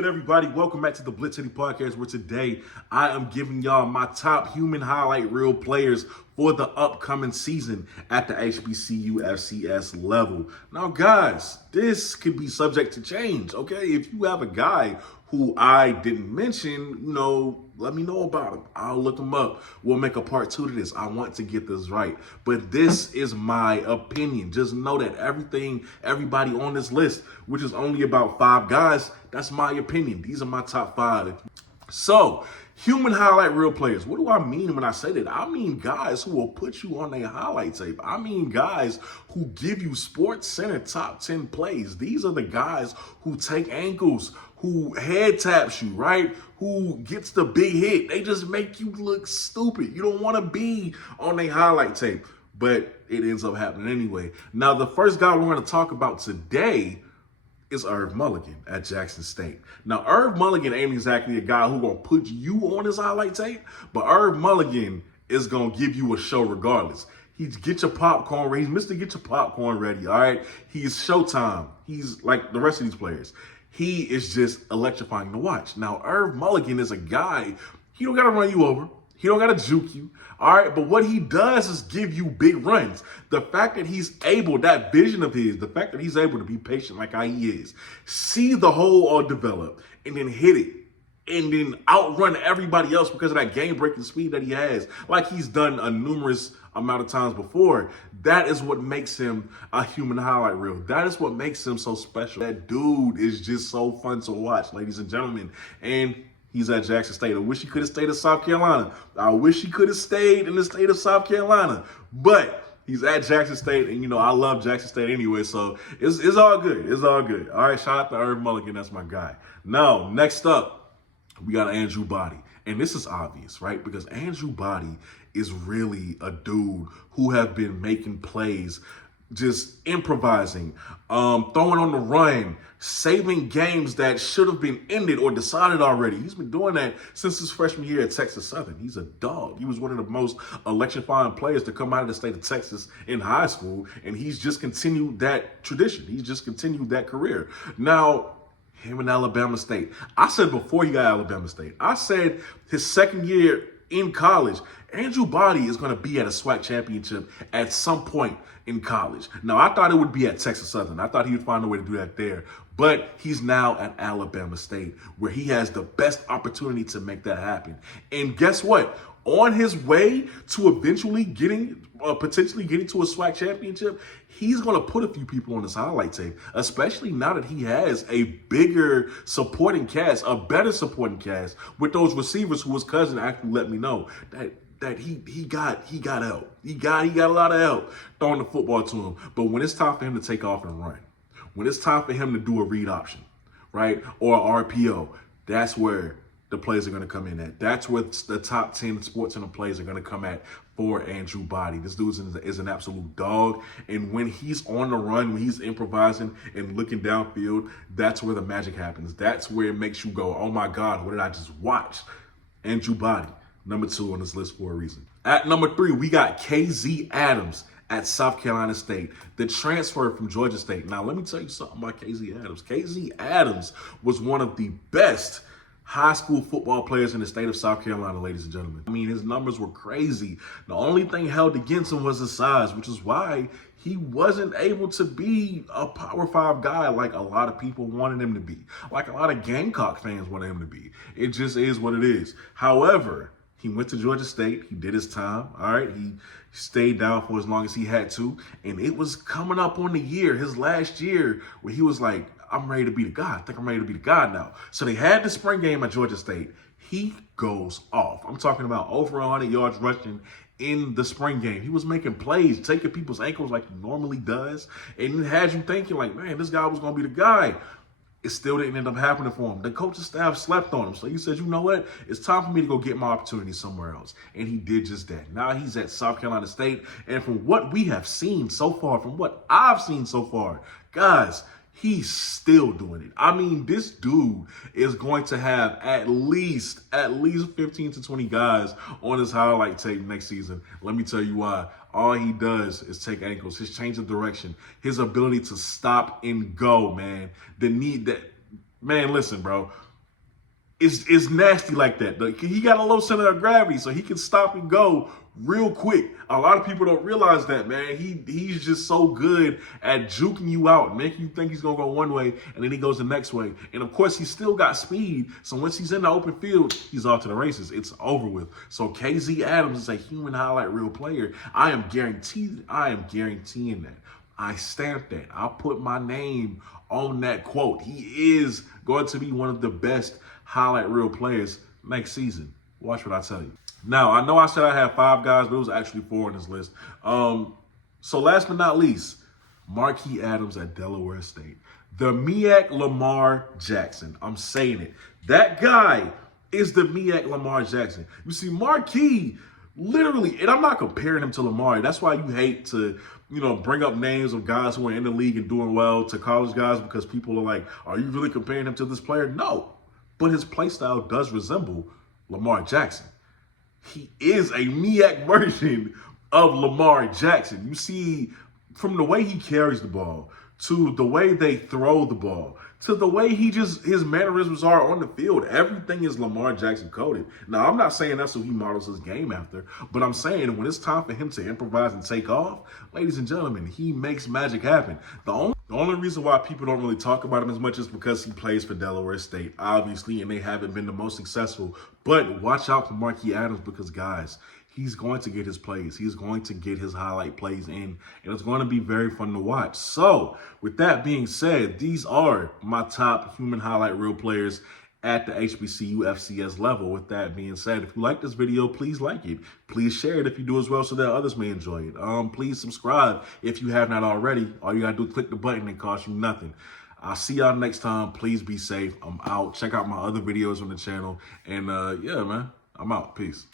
good, everybody? Welcome back to the BlitzCity Podcast, where today I am giving y'all my top human highlight reel players for the upcoming season at the Hbcu FCS level. Now, guys, this could be subject to change, okay? If you have a guy who I didn't mention, let me know about him. I'll look him up. We'll make a part 2 to this. I want to get this right. But this is my opinion. Just know that everybody on this list, which is only about 5 guys, that's my opinion. These are my top 5. So, human highlight reel players. What do I mean when I say that? I mean guys who will put you on their highlight tape. I mean guys who give you Sports Center top 10 plays. These are the guys who take ankles, who head taps you, right? Who gets the big hit. They just make you look stupid. You don't want to be on their highlight tape, but it ends up happening anyway. Now, the first guy we're going to talk about today is Mulligan at Jackson State. Now, Mulligan ain't exactly a guy who's going to put you on his highlight tape, but Mulligan is going to give you a show regardless. He's get your popcorn ready. He's Mr. Get Your Popcorn Ready, all right? He's Showtime. He's like the rest of these players. He is just electrifying to watch. Now, Mulligan is a guy, he don't got to run you over. He don't got to juke you, all right? But what he does is give you big runs. The fact that he's able, that vision of his, the fact that he's able to be patient like how he is, see the hole all develop, and then hit it, and then outrun everybody else because of that game-breaking speed that he has, like he's done a numerous amount of times before. That is what makes him a human highlight reel. That is what makes him so special. That dude is just so fun to watch, ladies and gentlemen. And he's at Jackson State. I wish he could have stayed in South Carolina. I wish he could have stayed in the state of South Carolina. But he's at Jackson State, and I love Jackson State anyway, so it's all good. It's all good. All right, shout out to Mulligan. That's my guy. Now, next up, we got Andrew Body. And this is obvious, right? Because Andrew Body is really a dude who have been making plays, just improvising, throwing on the run, saving games that should have been ended or decided already. He's been doing that since his freshman year at Texas Southern. He's a dog. He was one of the most electrifying players to come out of the state of Texas in high school, and he's just continued that tradition. He's just continued that career. Now, him in Alabama State. I said before he got Alabama State, I said his second year in college, Andrew Body is going to be at a SWAC championship at some point in college. Now, I thought it would be at Texas Southern. I thought he would find a way to do that there. But he's now at Alabama State, where he has the best opportunity to make that happen. And guess what? On his way to eventually potentially getting to a SWAC championship, he's going to put a few people on his highlight tape, especially now that he has a bigger supporting cast, a better supporting cast with those receivers who his cousin actually let me know that he got help. He got a lot of help throwing the football to him. But when it's time for him to take off and run, when it's time for him to do a read option, right, or a RPO, that's where the plays are going to come in at. That's where the top 10 Sports Center plays are going to come at for Andrew Body. This dude is an absolute dog. And when he's on the run, when he's improvising and looking downfield, that's where the magic happens. That's where it makes you go, oh my God, what did I just watch? Andrew Body, number 2 on this list for a reason. At number 3, we got KZ Adams at South Carolina State, the transfer from Georgia State. Now, let me tell you something about KZ Adams. KZ Adams was one of the best high school football players in the state of South Carolina, ladies and gentlemen. I mean, his numbers were crazy. The only thing held against him was his size, which is why he wasn't able to be a Power 5 guy like a lot of people wanted him to be, like a lot of Gamecock fans wanted him to be. It just is what it is. However, he went to Georgia State. He did his time, all right? He stayed down for as long as he had to, and it was coming up on the year, his last year, where he was like, I'm ready to be the guy. I think I'm ready to be the guy now. So they had the spring game at Georgia State. He goes off. I'm talking about over 100 yards rushing in the spring game. He was making plays, taking people's ankles like he normally does. And it had you thinking like, man, this guy was going to be the guy. It still didn't end up happening for him. The coaching staff slept on him. So he said, you know what? It's time for me to go get my opportunity somewhere else. And he did just that. Now he's at South Carolina State. And from what we have seen so far, from what I've seen so far, guys, he's still doing it. I mean, this dude is going to have at least 15 to 20 guys on his highlight tape next season. Let me tell you why. All he does is take ankles, his change of direction, his ability to stop and go, man. Man, listen, bro. is nasty like that. He got a low center of gravity, so he can stop and go real quick. A lot of people don't realize that, man. He's just so good at juking you out, making you think he's gonna go one way, and then he goes the next way. And of course, he's still got speed. So once he's in the open field, he's off to the races. It's over with. So KZ Adams is a human highlight reel player. I am guaranteeing that. I stamp that. I'll put my name on that quote. He is going to be one of the best highlight reel players next season. Watch what I tell you. Now, I know I said I had 5 guys, but it was actually 4 on this list. So last but not least, Marquis Adams at Delaware State. The MEAC Lamar Jackson. I'm saying it. That guy is the MEAC Lamar Jackson. You see, Marquis, literally, and I'm not comparing him to Lamar. That's why you hate to, bring up names of guys who are in the league and doing well to college guys, because people are like, are you really comparing him to this player? No. But his play style does resemble Lamar Jackson. He is a MEAC version of Lamar Jackson. You see, from the way he carries the ball, to the way they throw the ball, to the way his mannerisms are on the field, everything is Lamar Jackson coded. Now, I'm not saying that's who he models his game after, but I'm saying when it's time for him to improvise and take off, ladies and gentlemen, he makes magic happen. The only reason why people don't really talk about him as much is because he plays for Delaware State, obviously, and they haven't been the most successful. But watch out for Marquis Adams, because, guys, he's going to get his plays. He's going to get his highlight plays in, and it's going to be very fun to watch. So, with that being said, these are my top human highlight reel players at the HBCU FCS level. With that being said, if you like this video, please like it. Please share it if you do as well, so that others may enjoy it. Please subscribe if you have not already. All you got to do is click the button. It costs you nothing. I'll see y'all next time. Please be safe. I'm out. Check out my other videos on the channel. And yeah, man, I'm out. Peace.